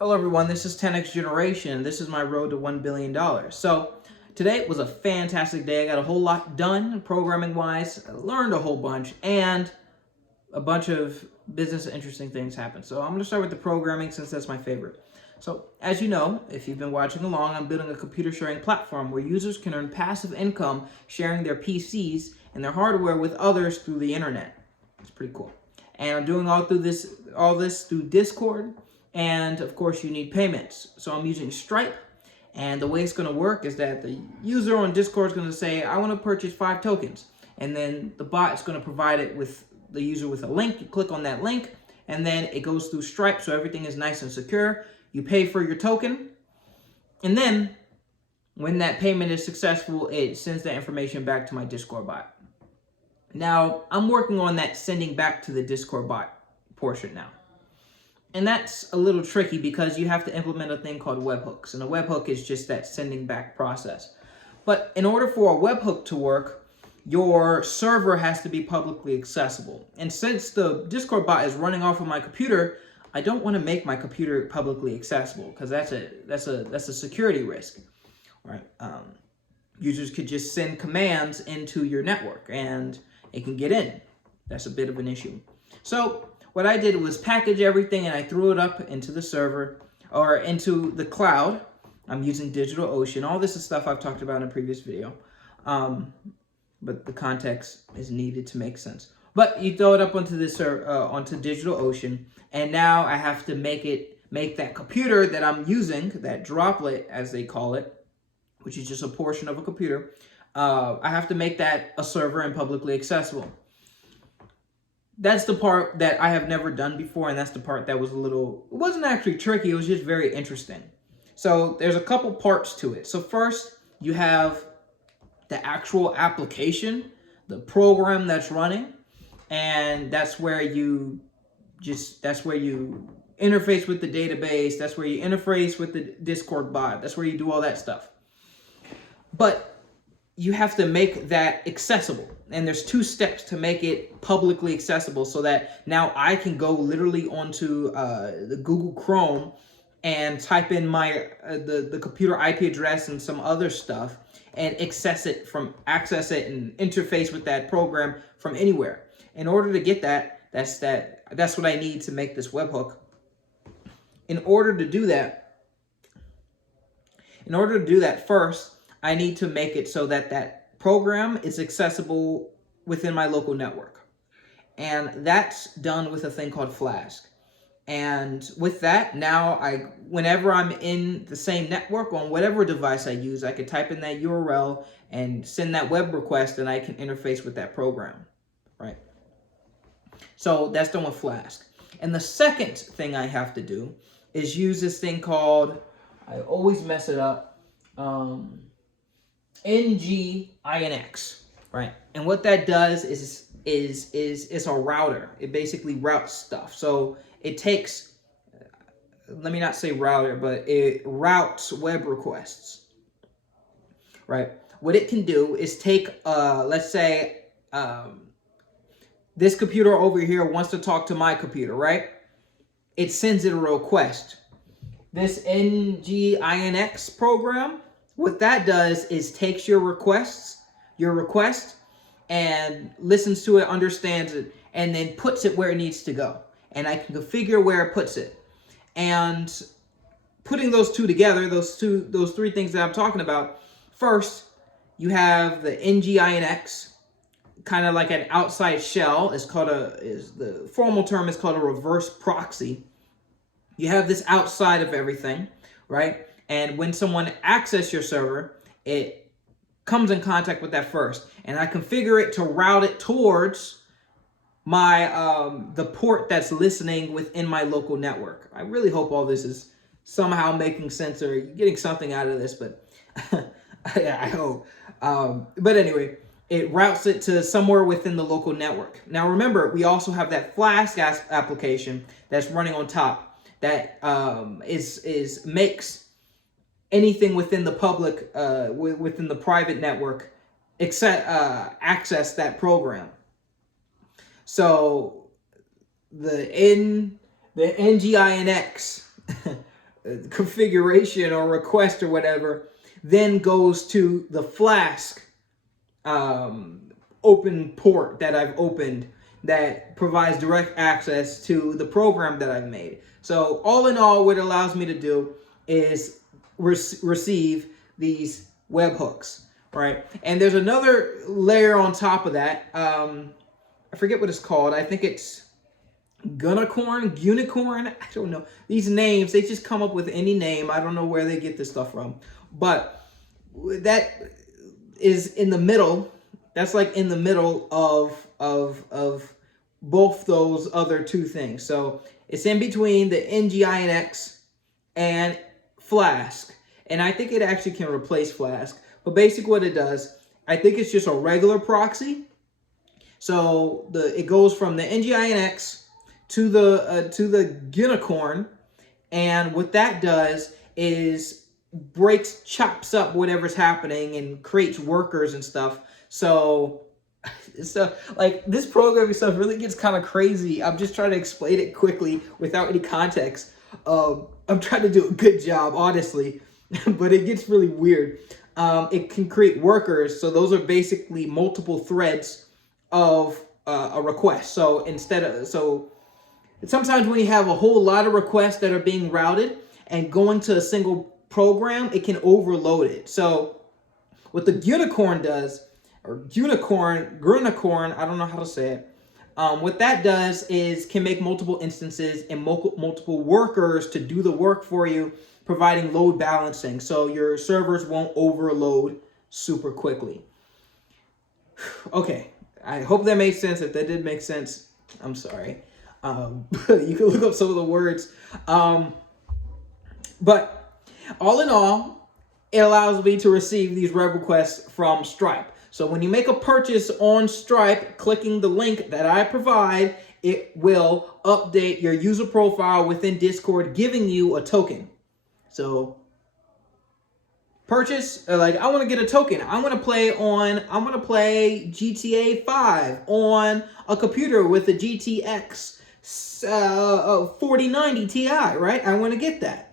Hello everyone, this is 10X Generation. This is my road to $1 billion. So today was a fantastic day. I got a whole lot done programming wise, learned a whole bunch, and a bunch of business interesting things happened. So I'm going to start with the programming since that's my favorite. So as you know, if you've been watching along, I'm building a computer sharing platform where users can earn passive income sharing their PCs and their hardware with others through the internet. It's pretty cool. And I'm doing all this through Discord, and of course you need payments. So I'm using Stripe, and the way it's going to work is that the user on Discord is going to say, I want to purchase 5 tokens. And then the bot is going to provide it with the user with a link. You click on that link, and then it goes through Stripe, so everything is nice and secure. You pay for your token, and then when that payment is successful, it sends that information back to my Discord bot. Now, I'm working on that sending back to the Discord bot portion now. And that's a little tricky because you have to implement a thing called webhooks. And a webhook is just that sending back process. But in order for a webhook to work, your server has to be publicly accessible. And since the Discord bot is running off of my computer, I don't want to make my computer publicly accessible because that's a security risk, right? Users could just send commands into your network and it can get in. That's a bit of an issue. So what I did was package everything and I threw it up into the server or into the cloud. I'm using DigitalOcean. All this is stuff I've talked about in a previous video. But the context is needed to make sense. But you throw it up onto this onto DigitalOcean, and now I have to make that computer that I'm using, that droplet as they call it, which is just a portion of a computer. I have to make that a server and publicly accessible. That's the part that I have never done before, and that's the part that was it wasn't actually tricky, it was just very interesting. So there's a couple parts to it. So first, you have the actual application, the program that's running, and that's where you interface with the database, that's where you interface with the Discord bot, that's where you do all that stuff. But you have to make that accessible. And there's 2 steps to make it publicly accessible so that now I can go literally onto the Google Chrome and type in my the computer IP address and some other stuff and access it and interface with that program from anywhere. In order to get that, that's what I need to make this webhook. In order to do that, first, I need to make it so that that program is accessible within my local network. And that's done with a thing called Flask. And with that, now whenever I'm in the same network on whatever device I use, I can type in that URL and send that web request and I can interface with that program, right? So that's done with Flask. And the second thing I have to do is use this thing called, I always mess it up, Nginx, right? And what that does is a router. It basically routes stuff. So it takes, let me not say router, but it routes web requests, right? What it can do is take, let's say, this computer over here wants to talk to my computer, right? It sends it a request. This Nginx program, what that does is takes your request, and listens to it, understands it, and then puts it where it needs to go. And I can configure where it puts it. And putting those two together, those 3 things that I'm talking about, first, you have the Nginx, kind of like an outside shell. The formal term is called a reverse proxy. You have this outside of everything, right? And when someone accesses your server, it comes in contact with that first. And I configure it to route it towards my the port that's listening within my local network. I really hope all this is somehow making sense or you're getting something out of this, but yeah, I hope. But anyway, it routes it to somewhere within the local network. Now remember, we also have that Flask application that's running on top that makes anything within the public, within the private network, access that program. So the Nginx configuration or request or whatever then goes to the Flask open port that I've opened that provides direct access to the program that I've made. So all in all, what it allows me to do is receive these webhooks, right? And there's another layer on top of that. I forget what it's called. I think it's Unicorn. I don't know. These names, they just come up with any name. I don't know where they get this stuff from. But that is in the middle. That's like in the middle of both those other two things. So it's in between the Nginx and Flask. And I think it actually can replace Flask. But basically what it does, I think it's just a regular proxy. So it goes from the Nginx to the Unicorn, and what that does is chops up whatever's happening and creates workers and stuff. So like this programming stuff really gets kind of crazy. I'm just trying to explain it quickly without any context. I'm trying to do a good job, honestly, but it gets really weird. It can create workers, so those are basically multiple threads of a request. So sometimes when you have a whole lot of requests that are being routed and going to a single program, it can overload it. So what the Unicorn does, or Unicorn, I don't know how to say it. What that does is can make multiple instances and multiple workers to do the work for you, providing load balancing so your servers won't overload super quickly. Okay, I hope that made sense. If that did make sense, I'm sorry. You can look up some of the words. But all in all, it allows me to receive these web requests from Stripe. So when you make a purchase on Stripe, clicking the link that I provide, it will update your user profile within Discord, giving you a token. So purchase, like I want to get a token. I want to play GTA 5 on a computer with a GTX 4090 Ti, right? I want to get that.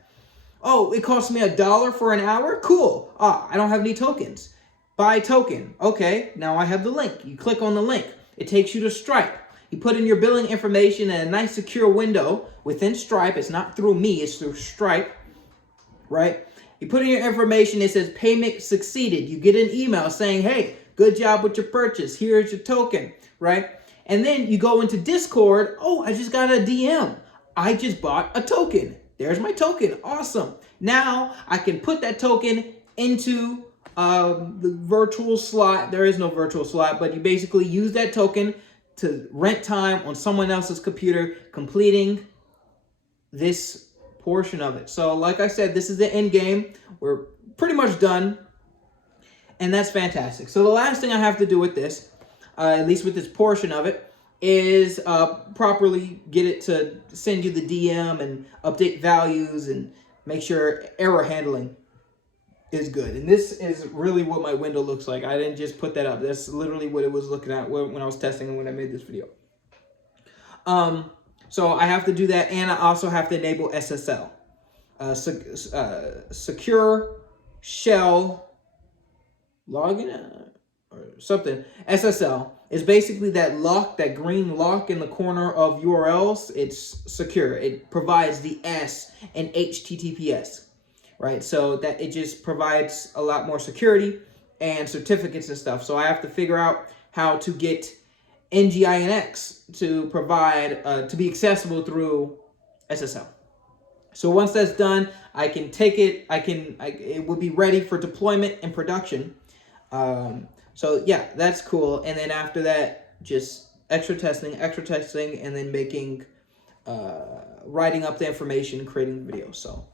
Oh, it costs me $1 for an hour? Cool. I don't have any tokens. Buy token. Okay, now I have the link. You click on the link. It takes you to Stripe. You put in your billing information in a nice secure window within Stripe. It's not through me, it's through Stripe, right? You put in your information, it says payment succeeded. You get an email saying, hey, good job with your purchase. Here's your token, right? And then you go into Discord. Oh, I just got a DM. I just bought a token. There's my token. Awesome. Now I can put that token into the virtual slot. There is no virtual slot, but you basically use that token to rent time on someone else's computer, completing this portion of it. So like I said, this is the end game. We're pretty much done, and that's fantastic. So the last thing I have to do with this, at least with this portion of it, is properly get it to send you the DM and update values and make sure error handling is good. And this is really what my window looks like. I didn't just put that up. That's literally what it was looking at when I was testing and when I made this video. So I have to do that, and I also have to enable SSL, secure shell login or something. SSL is basically that lock, that green lock in the corner of URLs. It's secure. It provides the S in HTTPS, right? So that it just provides a lot more security and certificates and stuff. So I have to figure out how to get Nginx to provide, to be accessible through SSL. So once that's done, I can take it, it will be ready for deployment and production. So yeah, that's cool. And then after that, just extra testing, and then making, writing up the information and creating the video. So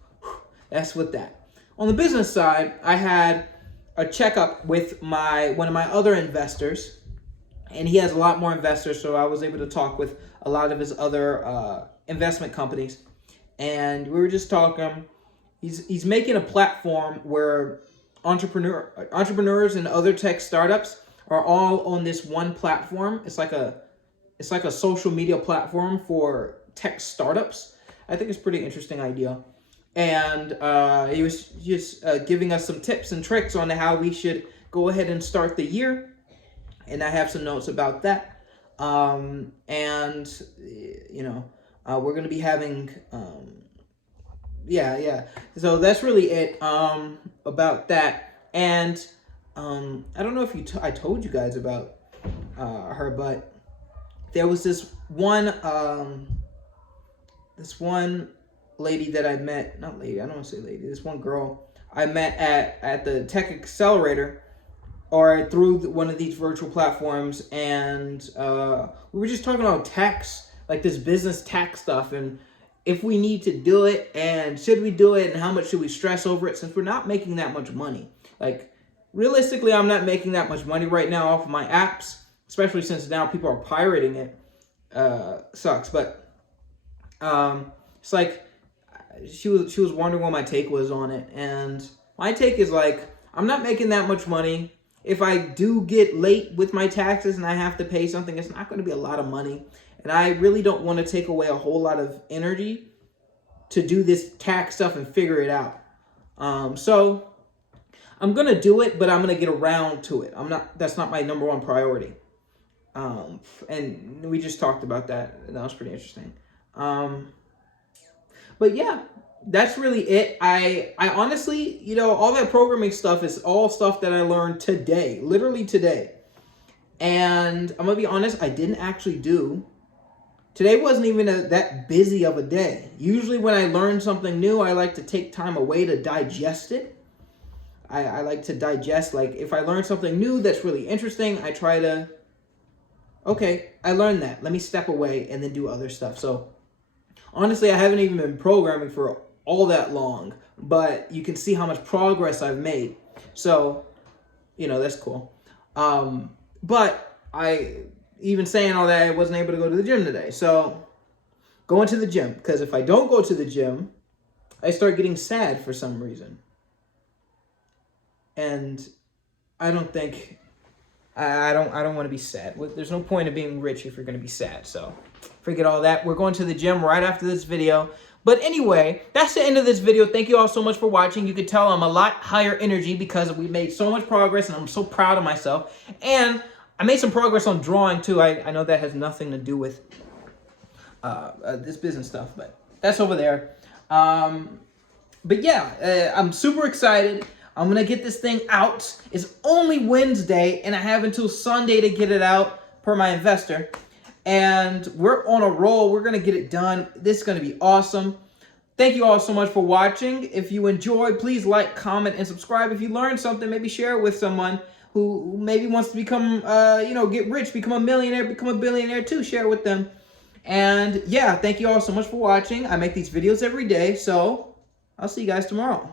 that's with that. On the business side, I had a checkup with one of my other investors. And he has a lot more investors, so I was able to talk with a lot of his other investment companies. And we were just talking. He's making a platform where entrepreneurs and other tech startups are all on this one platform. It's like a social media platform for tech startups. I think it's a pretty interesting idea. and he was just giving us some tips and tricks on how we should go ahead and start the year. And I have some notes about that. And you know, we're gonna be having yeah. So that's really it about that. And I don't know if I told you guys about her, but there was this one lady that I met, not lady, I don't want to say lady, this one girl I met at the Tech Accelerator, or through one of these virtual platforms, and we were just talking about tax, like this business tax stuff, and if we need to do it, and should we do it, and how much should we stress over it, since we're not making that much money. Like, realistically, I'm not making that much money right now off of my apps, especially since now people are pirating it. Sucks, but it's like, she was wondering what my take was on it, and my take is like, I'm not making that much money. If I do get late with my taxes and I have to pay something, it's not going to be a lot of money. And I really don't want to take away a whole lot of energy to do this tax stuff and figure it out. So I'm going to do it, but I'm going to get around to it. That's not my number one priority. And we just talked about that, and that was pretty interesting. But yeah, that's really it. I honestly, you know, all that programming stuff is all stuff that I learned today, literally today. And I'm gonna be honest, I didn't actually do. Today wasn't even that busy of a day. Usually when I learn something new, I like to take time away to digest it. I like to digest, like, if I learn something new that's really interesting, I try to, okay, I learned that. Let me step away and then do other stuff. So honestly, I haven't even been programming for all that long, but you can see how much progress I've made. So, you know, that's cool. But even saying all that, I wasn't able to go to the gym today. So, going to the gym, because if I don't go to the gym, I start getting sad for some reason. And I don't think, I don't want to be sad. There's no point in being rich if you're going to be sad. So, forget all that. We're going to the gym right after this video. But anyway, that's the end of this video. Thank you all so much for watching. You can tell I'm a lot higher energy because we made so much progress, and I'm so proud of myself. And I made some progress on drawing too. I know that has nothing to do with this business stuff, but that's over there. But yeah, I'm super excited. I'm going to get this thing out. It's only Wednesday, and I have until Sunday to get it out per my investor. And we're on a roll. We're going to get it done. This is going to be awesome. Thank you all so much for watching. If you enjoyed, please like, comment, and subscribe. If you learned something, maybe share it with someone who maybe wants to become, get rich, become a millionaire, become a billionaire too. Share it with them. And yeah, thank you all so much for watching. I make these videos every day, so I'll see you guys tomorrow.